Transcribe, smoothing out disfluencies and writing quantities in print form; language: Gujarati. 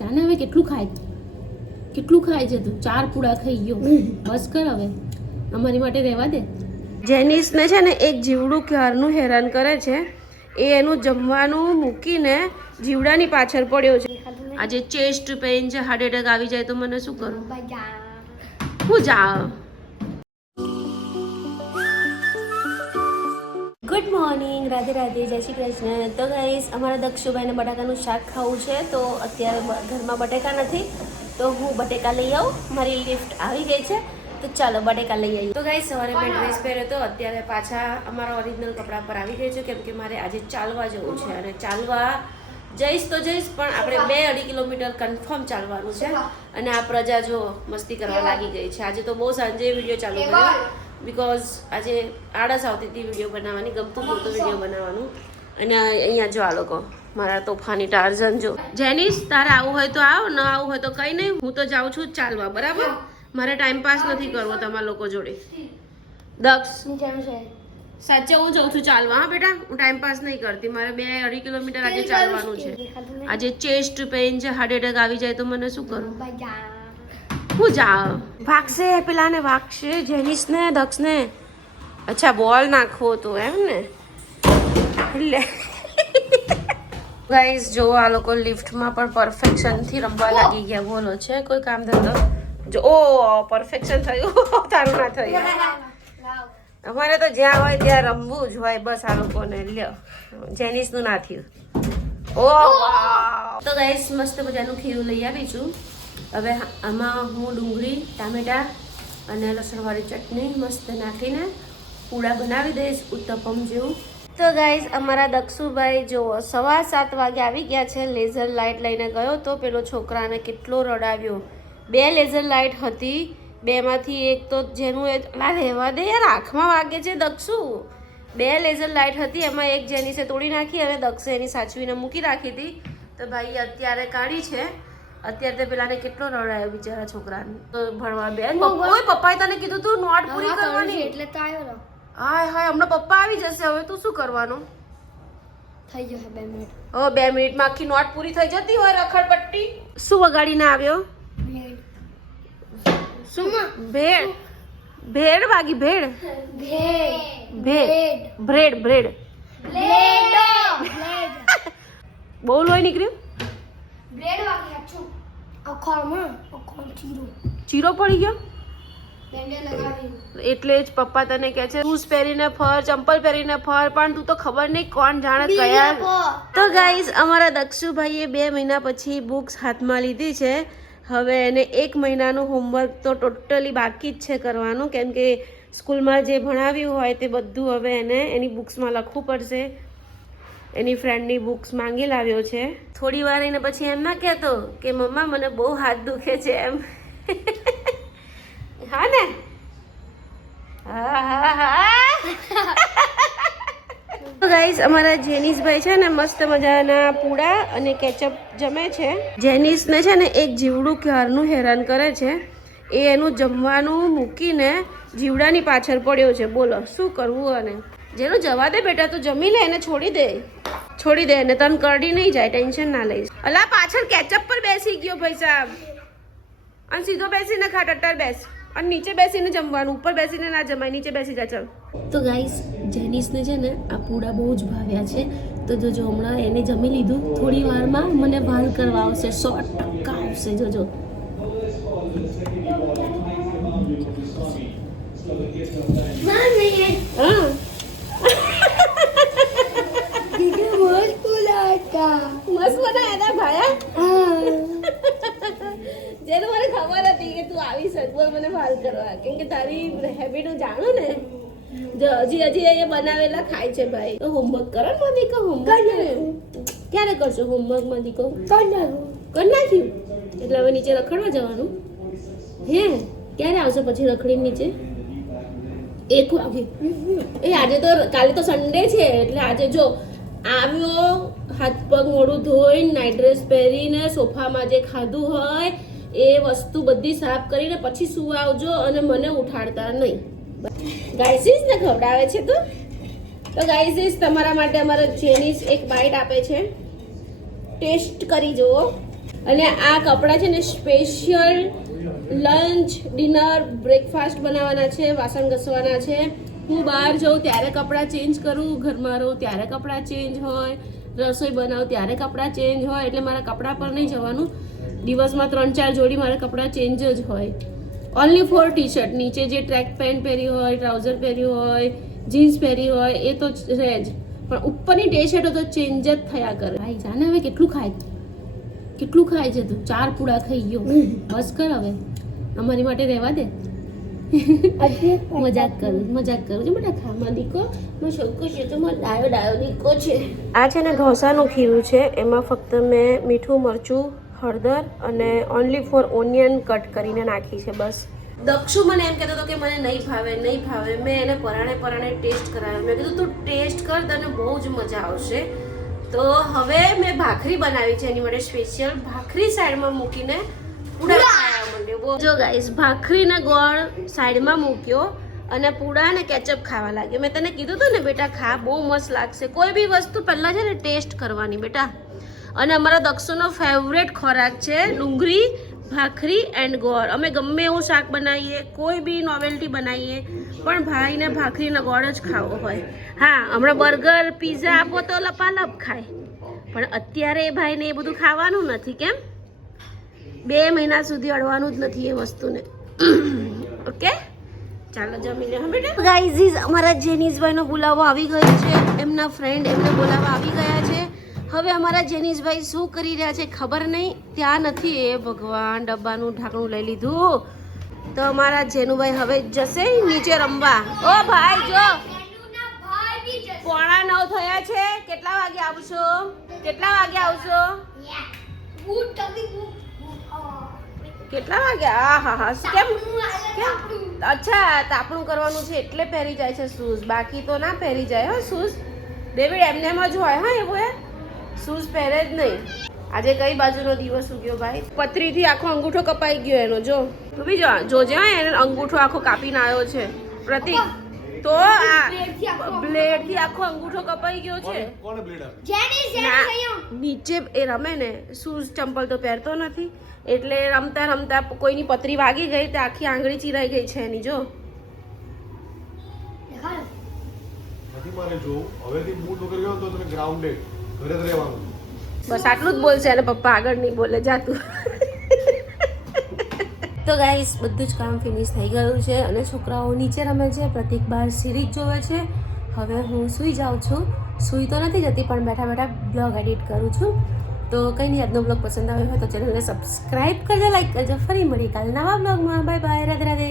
જાને હવે કેટલું ખાય છે તું? 4 પૂડા ખાઈ ગયો. બસ કર હવે, અમારી માટે રહેવા દે. જેનિસને છે ને એક જીવડું ક્યારનું હેરાન કરે છે. એ એનું જમવાનું મૂકીને જીવડાની પાછળ પડ્યો છે. આજે ચેસ્ટ પેઇન છે, હાર્ટ એટેક આવી જાય તો મને શું કરું? હું જા. ગુડ મોર્નિંગ, રાધે રાધે, જય શ્રી કૃષ્ણ. તો ગાઈસ, અમારા દક્ષુભાઈને બટાકાનું શાક ખાવું છે. તો અત્યારે ઘરમાં બટેકા નથી, તો હું બટેકા લઈ આવું. મારી લિફ્ટ આવી ગઈ છે, તો ચાલો બટેકા લઈ આવીએ. તો ગાઈસ, સવારે મેં ડ્રેસ પહેર્યો તો અત્યારે પાછા અમારા ઓરિજિનલ કપડાં પર આવી ગઈ છે, કેમ કે મારે આજે ચાલવા જવું છે. અને ચાલવા જઈશ તો જઈશ, પણ આપણે 2-2.5 કિલોમીટર કન્ફર્મ ચાલવાનું છે. અને આ પ્રજા જો મસ્તી કરવા લાગી ગઈ છે. આજે તો બહુ સાંજે વિડીયો ચાલુ કર્યો, બીકોઝ આજે આળસ આવતી હતી વિડીયો બનાવવાની, ગમતું નહોતું વિડીયો બનાવવાનું. અને અહીંયા જો આ લોકો મારા તોફાની ટાર્ઝન જો. જેનિસ, તારે આવું હોય તો આવ, ન આવું હોય તો કંઈ નહીં. હું તો જાઉં છું ચાલવા, બરાબર? મારે ટાઈમ પાસ નથી કરવો તમારા લોકો જોડે. દક્ષ, સાચે હું જાઉં છું ચાલવા. હા બેટા, હું ટાઈમ પાસ નહીં કરતી. મારે 2-2.5 કિલોમીટર આજે ચાલવાનું છે. આજે ચેસ્ટ પેઇન છે, હાર્ટ એટેક આવી જાય તો મને શું કરું? હું જા. વાગશે, પેલાને વાગશે, જેનિસને, દક્ષને. અચ્છા, બોલ નાખવો તો એમ ને. લે ગાઈસ, જો આ લોકો લિફ્ટમાં પણ પરફેક્શનથી રમવા લાગી ગયા. બોલો, છે કોઈ કામ ધંધો? જો ઓ પરફેક્શન થયું, તારું ના થયું. અમારે તો જ્યાં હોય ત્યાં રમવું જ હોય, બસ. આ લોકોને લ્યો, જેનિસનું ના થયું. ઓ વાવ. તો ગાઈસ, મસ્ત મજાનું ખીરું લઈ આવી છું. હવે આમાં હું ડુંગળી, ટામેટા અને લસણવાળી ચટણી મસ્ત નાખીને પૂડા બનાવી દઈશ, ઉત્તપમ જેવું. તો ગાઈસ, અમારા દક્ષુભાઈ જો 7:15 વાગે આવી ગયા છે. લેઝર લાઇટ લઈને ગયો તો પેલો છોકરાને કેટલો રડાવ્યો. 2 લેઝર લાઇટ હતી, 2માંથી એક તો જેનું રહેવા દે યાર, આંખમાં વાગે છે દક્ષુ. 2 લેઝર લાઇટ હતી, એમાં એક જેનીસે તોડી નાખી અને દક્ષે એની સાચવીને મૂકી રાખી હતી. તો ભાઈ અત્યારે કાઢી છે. અત્યારે તો પેલાને કેટલો રડાયો બિચારા છોકરાને. તો ભણવા બેન, પપ્પાએ તને કીધું તું નોટ પૂરી કરવાની, એટલે તો આવ્યો. હાય હાય, હમણાં પપ્પા આવી જશે. હવે તું શું કરવાનું? થઈ જશે 2 મિનિટ. ઓ 2 મિનિટમાં આખી નોટ પૂરી થઈ જતી હોય. રખડપટ્ટી શું વગાડીને આવ્યો? શું? ભેળ. ભેળ વાગી? ભેળ બ્રેડ બ્રેડ બહુ લોહી નીકળ્યું. ચીરો પડી ગયો એટલે જ પપ્પા તને કહે છે શૂઝ પહેરીને ફર, ચંપલ પહેરીને ફર, પણ તું તો ખબર નહીં કોણ જાણે કયા. તો ગાઈઝ, અમારા દક્ષુભાઈએ 2 મહિના પછી બુક્સ હાથમાં લીધી છે. હવે એને 1 મહિનાનું હોમવર્ક તો ટોટલી બાકી જ છે કરવાનું, કેમ કે સ્કૂલમાં જે ભણાવ્યું હોય તે બધું હવે એને એની બુક્સમાં લખવું પડશે. એની ફ્રેન્ડની બુક્સ માંગી લાવ્યો છે. થોડી વાર એને પછી એમ ના કહેતો કે મમ્મા મને બહુ હાથ દુખે છે એમ. હા ને? તો ગાઈસ, અમારા જેનિસભાઈ છે ને મસ્ત મજાના પૂડા અને કેચઅપ જમે છે. જેનિસને છે ને એક જીવડું ક્યારનું હેરાન કરે છે. એ એનું જમવાનું મૂકીને જીવડાની પાછળ પડ્યો છે. બોલો શું કરવું? અને જેનું જવા દે બેટા, તું જમી લે, એને છોડી દે એને, તને કરડી નહીં જાય, ટેન્શન ના લઈશ. અલા, પાછળ કેચઅપ પર બેસી ગયો ભાઈ સાહેબ. અને સીધો બેસીને ખા, ટટ્ટર બેસ. અને નીચે બેસીને જમવાનું, ઉપર બેસીને ના જમાય, નીચે બેસી જા. ચાલ. તો ગાઈસ, જેનિસને છે ને આ પૂડા બહુ જ ભાવ્યા છે. તો જોજો, હમણાં એને જમી લીધું, થોડી વારમાં મને વાલ કરવા આવશે, 100% આવશે. જોજો. મસ્ત બનાયા હતા ભાયા. જેનું મને ખબર હતી કે તું આવી શકું મને વાલ કરવા, કેમ કે તારી હેબિટ હું જાણું ને. હજી એ બનાવેલા ખાય છે ભાઈ. તો હોમવર્ક કરો ને દીકો. હોમવર્ક ક્યારે કરશો? હોમવર્કમાં દીકો કરી નાખ્યું એટલે હવે નીચે રખડવા જવાનું. હે, ક્યારે આવશે પછી રખડી નીચે? 1 વાગે. એ આજે તો, કાલે તો સન્ડે છે એટલે આજે જો આવ્યો, હાથ પગ મોઢું ધોઈને, નાઇટ ડ્રેસ પહેરીને, સોફામાં જે ખાધું હોય એ વસ્તુ બધી સાફ કરીને પછી સુવા આવજો અને મને ઉઠાડતા નહીં. ગાઈસીસ ને ખવડાવે છે તો ગાઈસીસ, તમારા માટે અમારા જેનિસ એક બાઈટ આપે છે, ટેસ્ટ કરી જુઓ. અને આ કપડાં છે ને સ્પેશિયલ લંચ ડિનર બ્રેકફાસ્ટ બનાવવાના છે, વાસણ ઘસવાના છે. હું બહાર જાઉં ત્યારે કપડાં ચેન્જ કરું, ઘરમાં રહું ત્યારે કપડાં ચેન્જ હોય, રસોઈ બનાવું ત્યારે કપડાં ચેન્જ હોય. એટલે મારા કપડાં પર નહીં જવાનું. દિવસમાં 3-4 જોડી મારા કપડાં ચેન્જ જ હોય. ઓનલી ફોર ટી શર્ટ, નીચે જે ટ્રેક પેન્ટ પહેરી હોય, ટ્રાઉઝર પહેર્યું હોય, જીન્સ પહેરી હોય એ તો રહે જ, પણ ઉપરની ટી શર્ટો તો ચેન્જ જ થયા કરે. ભાઈ જાને હવે કેટલું ખાય છે તું? 4 પૂડા ખાઈ ગયો, બસ કર હવે, અમારી માટે રહેવા દે. મજાક કરું છું બેટા. ખામાં દીકો છોકરો છે તો ડાયો દીકો છે. આ છે ને ઢોસાનું ખીરું છે. એમાં ફક્ત મેં મીઠું, મરચું, હળદર અને ઓનલી ફોર ઓનિયન કટ કરીને નાખી છે બસ. દક્ષુ મને એમ કહેતો હતો કે મને નહીં ભાવે. મેં એને પરાણે ટેસ્ટ કરાવ્યો. મેં કીધું તું ટેસ્ટ કર, તને બહુ જ મજા આવશે. તો હવે મેં ભાખરી બનાવી છે એની માટે સ્પેશિયલ. ભાખરી સાઈડમાં મૂકીને પૂડા ખાવા માંડ્યો. જો ગાઈસ, ભાખરીને ગોળ સાઈડમાં મૂક્યો અને પૂડા ને કેચઅપ ખાવા લાગ્યો. મેં તને કીધું હતું ને બેટા ખા, બહુ મસ્ત લાગશે. કોઈ બી વસ્તુ પહેલાં છે ને ટેસ્ટ કરવાની બેટા. અને અમારા દક્ષુનો ફેવરેટ ખોરાક છે ડુંગળી, ભાખરી એન્ડ ગોળ. અમે ગમે એવું શાક બનાવીએ, કોઈ બી નોવેલ્ટી બનાવીએ, પણ ભાઈને ભાખરીને ગોળ જ ખાવો હોય. હા, હમણાં બર્ગર, પીઝા આપો તો લપાલપ ખાય, પણ અત્યારે એ ભાઈને એ બધું ખાવાનું નથી. કેમ? 2 મહિના સુધી અડવાનું જ નથી એ વસ્તુને. ઓકે, ચાલો જમી લે. હા બેટા. ગાઈઝ, અમારા જેનીશભાઈનો બોલાવો આવી ગયો છે. એમના ફ્રેન્ડ એમને બોલાવવા આવી ગયા છે. હવે અમારા જેનીશભાઈ શું કરી રહ્યા છે ખબર નહીં. ત્યાં નથી. એ ભગવાન, ડબ્બાનું ઢાંકણું લઈ લીધું. તો અમારા જેનુભાઈ હવે જશે નીચે રમવા. ઓ ભાઈ જો 8:45 થયા છે. કેટલા વાગે આવશો? કેટલા વાગે? હા. કેમ? અચ્છા, તાપણું કરવાનું છે એટલે પહેરી જાય છે શૂઝ. બાકી તો ના પહેરી જાય હો શૂઝ. ડેવિડ એમને એમ જ હોય. હા, એવું શૂઝ પહેરે જ નહીં. આજે કઈ બાજુનો દિવસ ઉગ્યો ભાઈ? પતરીથી આખો અંગૂઠો કપાઈ ગયો એનો. જો તું બી જોજે. એને અંગૂઠો આખો કાપીને આવ્યો છે પ્રતિક. તો આ બ્લેડથી આખો અંગૂઠો કપાઈ ગયો છે. નીચે એ રમે ને, શૂઝ ચંપલ તો પહેરતો નથી, એટલે રમતા કોઈની પતરી વાગી ગઈ તો આખી આંગળી ચીરાઈ ગઈ છે એની. જો બસ આટલું જ બોલશે અને પપ્પા આગળ નહીં બોલે. જાતું. તો ગાઈસ, બધું જ કામ ફિનિશ થઈ ગયું છે અને છોકરાઓ નીચે રમે છે. પ્રતિક બહાર સિરીઝ જોવે છે. હવે હું સૂઈ જાઉં છું. સૂઈ તો નથી જતી, પણ બેઠા બ્લોગ એડિટ કરું છું. તો કંઈ નહીં, આજનો બ્લોગ પસંદ આવ્યો હોય તો ચેનલને સબસ્ક્રાઈબ કરજો, લાઈક કરજો. ફરી મળી કાલે નવા બ્લોગમાં. Bye bye, Radhe Radhe.